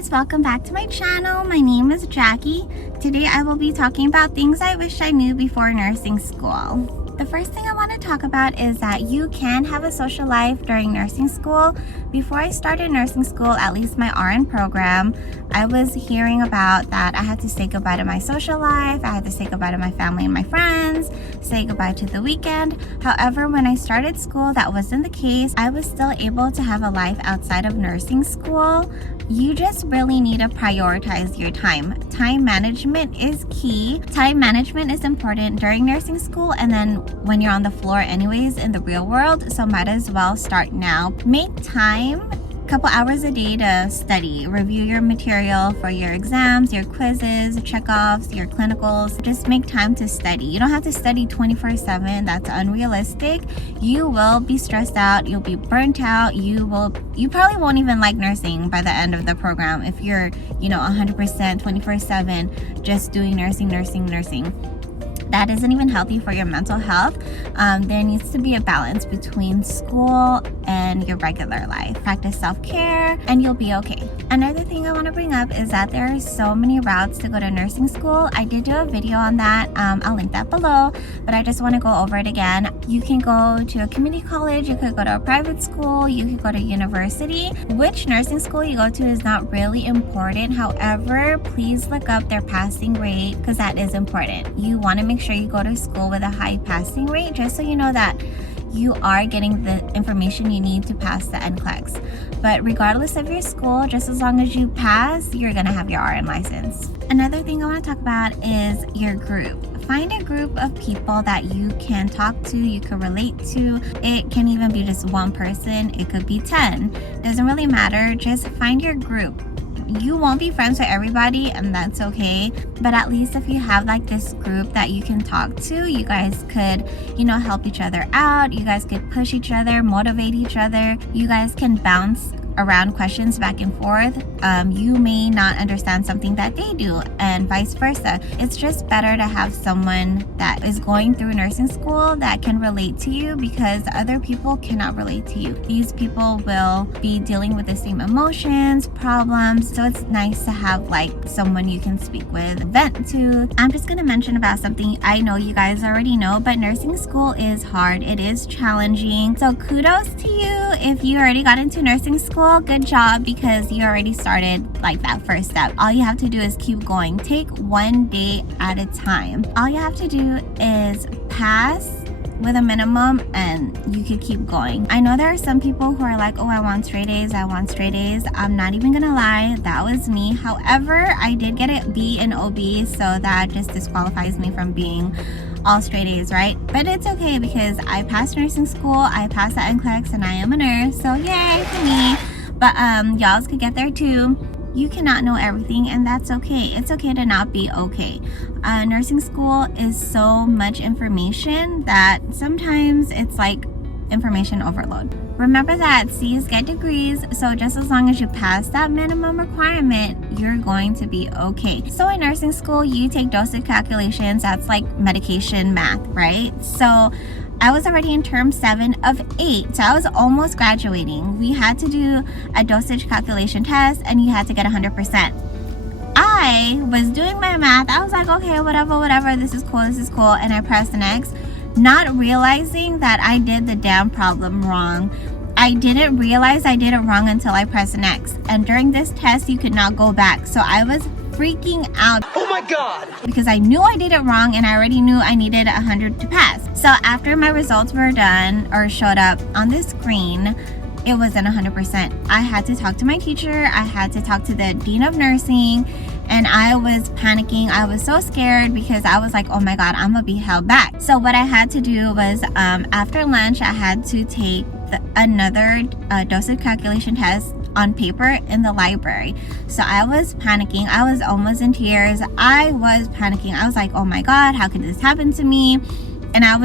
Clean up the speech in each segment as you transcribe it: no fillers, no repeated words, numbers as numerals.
guys, welcome back to my channel. My name is Jackie. Today I will be talking about things I wish I knew before nursing school. The first thing I want to talk about is that you can have a social life during nursing school. Before I started nursing school, at least my RN program, I was hearing about that I had to say goodbye to my social life, I had to say goodbye to my family and my friends, say goodbye to the weekend. However, when I started school, that wasn't the case. I was still able to have a life outside of nursing school. You just really need to prioritize your time. Time management is key. Time management is important during nursing school and then when you're on the floor anyways in the real world, so might as well start now. Make time, a couple hours a day to study, review your material for your exams, your quizzes, checkoffs, your clinicals. Just make time to study. You don't have to study 24/7. That's unrealistic. You will be stressed out, you'll be burnt out, you probably won't even like nursing by the end of the program if you're 100% 24/7 just doing nursing. That isn't even healthy for your mental health. There needs to be a balance between school and your regular life. Practice self-care and you'll be okay. Another thing I want to bring up is that there are so many routes to go to nursing school. I did do a video on that. I'll link that below, but I just want to go over it again. You can go to a community college, you could go to a private school, you could go to university. Which nursing school you go to is not really important. However, please look up their passing rate because that is important. You want to make sure you go to school with a high passing rate just so you know that you are getting the information you need to pass the NCLEX. But regardless of your school, just as long as you pass, you're gonna have your RN license. Another thing I want to talk about is your group. Find a group of people that you can talk to, you can relate to. It can even be just one person, it could be 10. Doesn't really matter, just find your group. You won't be friends with everybody and that's okay, but at least if you have like this group that you can talk to, you guys could help each other out, you guys could push each other, motivate each other, you guys can bounce around questions back and forth. You may not understand something that they do and vice versa. It's just better to have someone that is going through nursing school that can relate to you because other people cannot relate to you. These people will be dealing with the same emotions, problems, so it's nice to have like someone you can speak with, vent to. I'm just gonna mention about something I know you guys already know, but nursing school is hard. It is challenging. So kudos to you if you already got into nursing school. Good job because you already started like that first step. All you have to do is keep going. Take one day at a time. All you have to do is pass with a minimum and you could keep going. I know there are some people who are like, oh, I want straight A's. I'm not even gonna lie, that was me. However, I did get a B in OB, so that just disqualifies me from being all straight A's, right? But it's okay because I passed nursing school, I passed the NCLEX, and I am a nurse, so yay for me. But y'all could get there too. You cannot know everything and that's okay. It's okay to not be okay. Nursing school is so much information that sometimes it's like information overload. Remember that C's get degrees, so just as long as you pass that minimum requirement, you're going to be okay. So in nursing school, you take dosage calculations, that's like medication math, right? So I was already in term 7 of 8, so I was almost graduating. We had to do a dosage calculation test and you had to get 100%. I was doing my math, I was like, okay, whatever, this is cool, and I pressed next, not realizing that I did the damn problem wrong. I didn't realize I did it wrong until I pressed next. And during this test, you could not go back. So I was freaking out. Oh my God! Because I knew I did it wrong and I already knew I needed 100 to pass. So after my results were done or showed up on the screen, it wasn't 100%. I had to talk to my teacher, I had to talk to the dean of nursing, and I was panicking. I was so scared because I was like, oh my God, I'm gonna be held back. So what I had to do was after lunch, I had to take another dosage calculation test on paper in the library. So I was panicking. I was almost in tears. I was panicking. I was like, oh my God, how could this happen to me? And it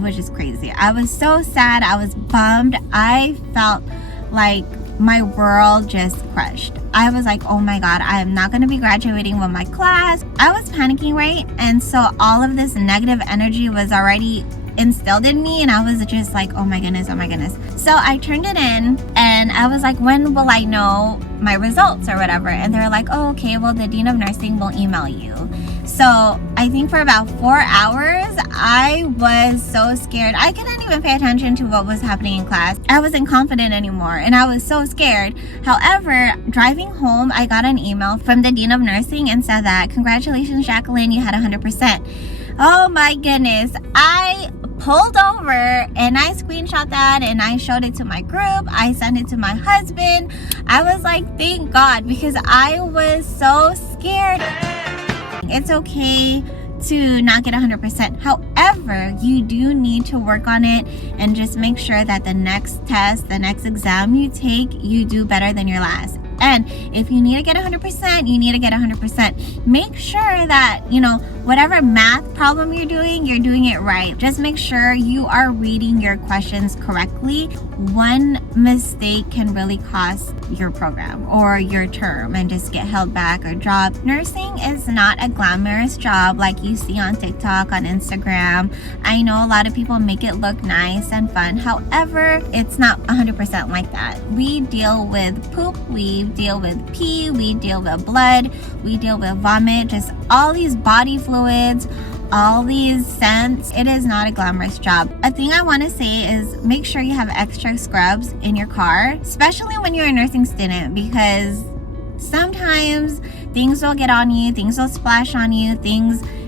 was just crazy. I was so sad. I was bummed. I felt like my world just crushed. I was like, oh my God, I am not going to be graduating with my class. I was panicking, right? And so all of this negative energy was already instilled in me and I was just like, oh my goodness. So I turned it in and And I was like, when will I know my results or whatever? And they're like, oh, okay, well, the Dean of Nursing will email you. So I think for about 4 hours, I was so scared. I couldn't even pay attention to what was happening in class. I wasn't confident anymore, and I was so scared. However, driving home, I got an email from the Dean of Nursing and said that, congratulations, Jacqueline, you had 100%. Oh my goodness. I pulled over and I screenshot that and I showed it to my group. I sent it to my husband. I was like, thank God, because I was so scared. It's okay to not get 100%. However, you do need to work on it and just make sure that the next test, the next exam you take, you do better than your last. And if you need to get 100%, you need to get 100%. Make sure that, whatever math problem you're doing it right. Just make sure you are reading your questions correctly. One mistake can really cost your program or your term and just get held back or dropped. Nursing is not a glamorous job like you see on TikTok, on Instagram. I know a lot of people make it look nice and fun. However, it's not 100% like that. We deal with poop, we deal with pee, we deal with blood, we deal with vomit, just all these body fluids, all these scents. It is not a glamorous job. A thing I want to say is make sure you have extra scrubs in your car, especially when you're a nursing student, because sometimes things will get on you, things will splash on you,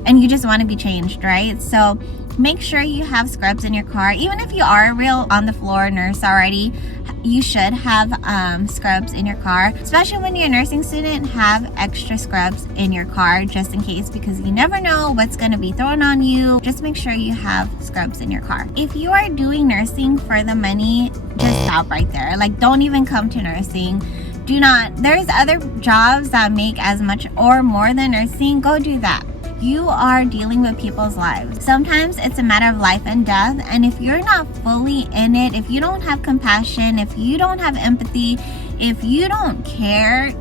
and you just want to be changed, right? So make sure you have scrubs in your car. Even if you are a real on the floor nurse already, you should have scrubs in your car. Especially when you're a nursing student, have extra scrubs in your car just in case, because you never know what's going to be thrown on you. Just make sure you have scrubs in your car. If you are doing nursing for the money, just stop right there. Like, don't even come to nursing. Do not. There's other jobs that make as much or more than nursing. Go do that. You are dealing with people's lives. Sometimes it's a matter of life and death, and if you're not fully in it, if you don't have compassion, if you don't have empathy, if you don't care,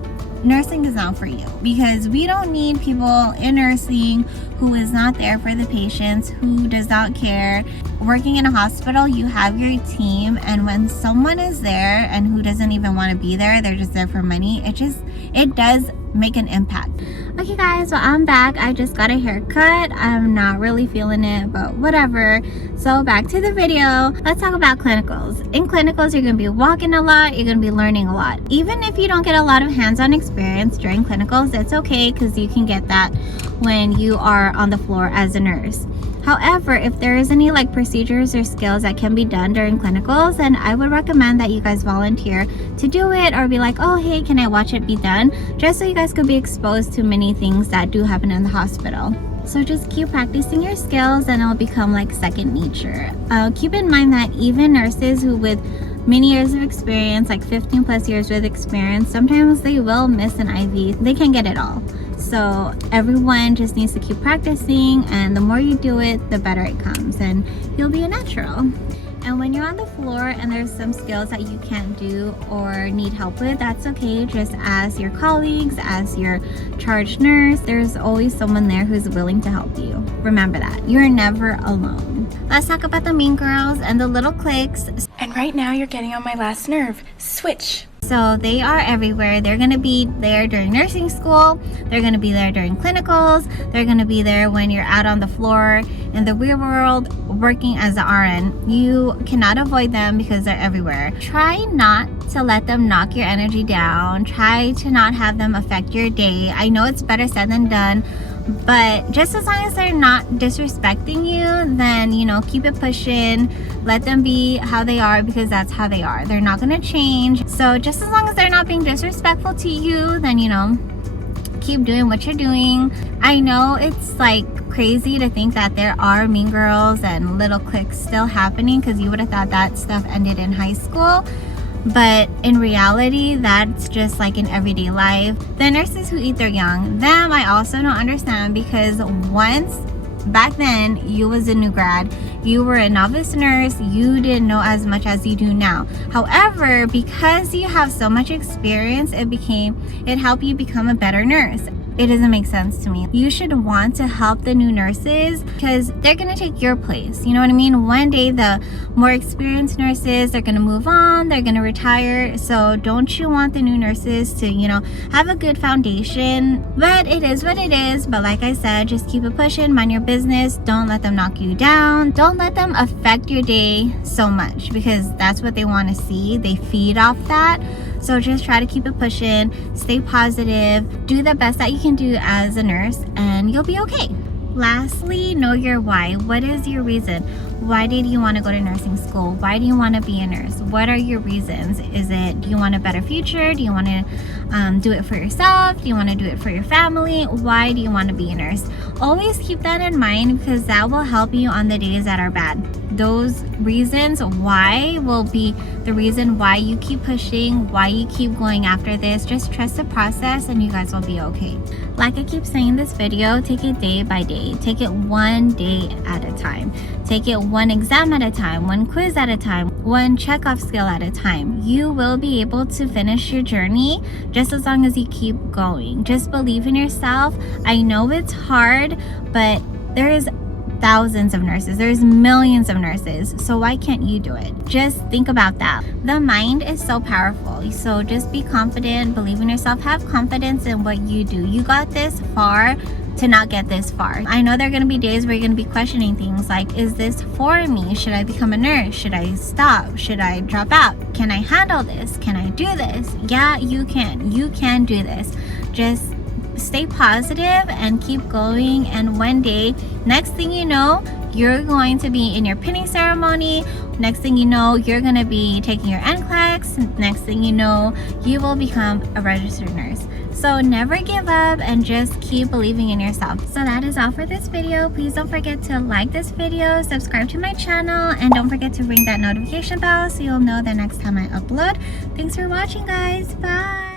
nursing is not for you, because we don't need people in nursing who is not there for the patients, who does not care. Working in a hospital, you have your team, and when someone is there and who doesn't even want to be there, they're just there for money, it does make an impact. Okay guys, well, I'm back. I just got a haircut. I'm not really feeling it, but whatever. So back to the video. Let's talk about clinicals. In clinicals, you're going to be walking a lot, you're going to be learning a lot. Even if you don't get a lot of hands-on experience during clinicals, that's okay, because you can get that when you are on the floor as a nurse. However, if there is any procedures or skills that can be done during clinicals, then I would recommend that you guys volunteer to do it, or be like, oh hey, can I watch it be done, just so you guys could be exposed to many things that do happen in the hospital. So just keep practicing your skills and it'll become like second nature. Keep in mind that even nurses who with many years of experience, like 15 plus years with experience, sometimes they will miss an IV. They can't get it all. So everyone just needs to keep practicing, and the more you do it, the better it comes, and you'll be a natural. And when you're on the floor and there's some skills that you can't do or need help with, that's okay. Just ask your colleagues, ask your charge nurse. There's always someone there who's willing to help you. Remember that. You're never alone. Let's talk about the mean girls and the little cliques. And right now you're getting on my last nerve. Switch. So they are everywhere. They're going to be there during nursing school. They're going to be there during clinicals. They're going to be there when you're out on the floor in the real world working as an RN. You cannot avoid them because they're everywhere. Try not to let them knock your energy down. Try to not have them affect your day. I know it's better said than done, but just as long as they're not disrespecting you, then, you know, keep it pushing. Let them be how they are, because that's how they are. They're not going to change. So just as long as they're not being disrespectful to you, then, you know, keep doing what you're doing. I know it's like crazy to think that there are mean girls and little cliques still happening, because you would have thought that stuff ended in high school. But in reality, that's just like in everyday life. The nurses who eat their young, them I also don't understand, because once back then you was a new grad, you were a novice nurse, you didn't know as much as you do now. However, because you have so much experience, it helped you become a better nurse. It doesn't make sense to me. You should want to help the new nurses because they're gonna take your place. You know what I mean? One day the more experienced nurses are gonna move on, they're gonna retire. So don't you want the new nurses to, have a good foundation? But it is what it is. But like I said, just keep it pushing, mind your business. Don't let them knock you down. Don't let them affect your day so much because that's what they want to see. They feed off that. So just try to keep it pushing, stay positive, do the best that you can do as a nurse, and you'll be okay. Lastly, know your why. What is your reason? Why did you want to go to nursing school? Why do you want to be a nurse? What are your reasons? Is it, do you want a better future? Do you want to do it for yourself? Do you want to do it for your family? Why do you want to be a nurse? Always keep that in mind because that will help you on the days that are bad. Those reasons why will be the reason why you keep pushing, why you keep going after this. Just trust the process and you guys will be okay. Like I keep saying in this video, take it day by day. Take it one day at a time. Take it one exam at a time, one quiz at a time, one checkoff skill at a time. You will be able to finish your journey just as long as you keep going. Just believe in yourself. I know it's hard, but there is thousands of nurses, there's millions of nurses, so why can't you do it? Just think about that. The mind is so powerful, so just be confident, believe in yourself, have confidence in what you do. You got this far to not get this far. I know there are going to be days where you're going to be questioning things like, is this for me? Should I become a nurse? Should I stop? Should I drop out? Can I handle this? Can I do this? Yeah, you can do this. Just stay positive and keep going, and one day, next thing you know, you're going to be in your pinning ceremony. Next thing you know, you're going to be taking your NCLEX. Next thing you know, you will become a registered nurse. So never give up and just keep believing in yourself. So that is all for this video. Please don't forget to like this video, subscribe to my channel, and don't forget to ring that notification bell so you'll know the next time I upload. Thanks for watching, guys. Bye.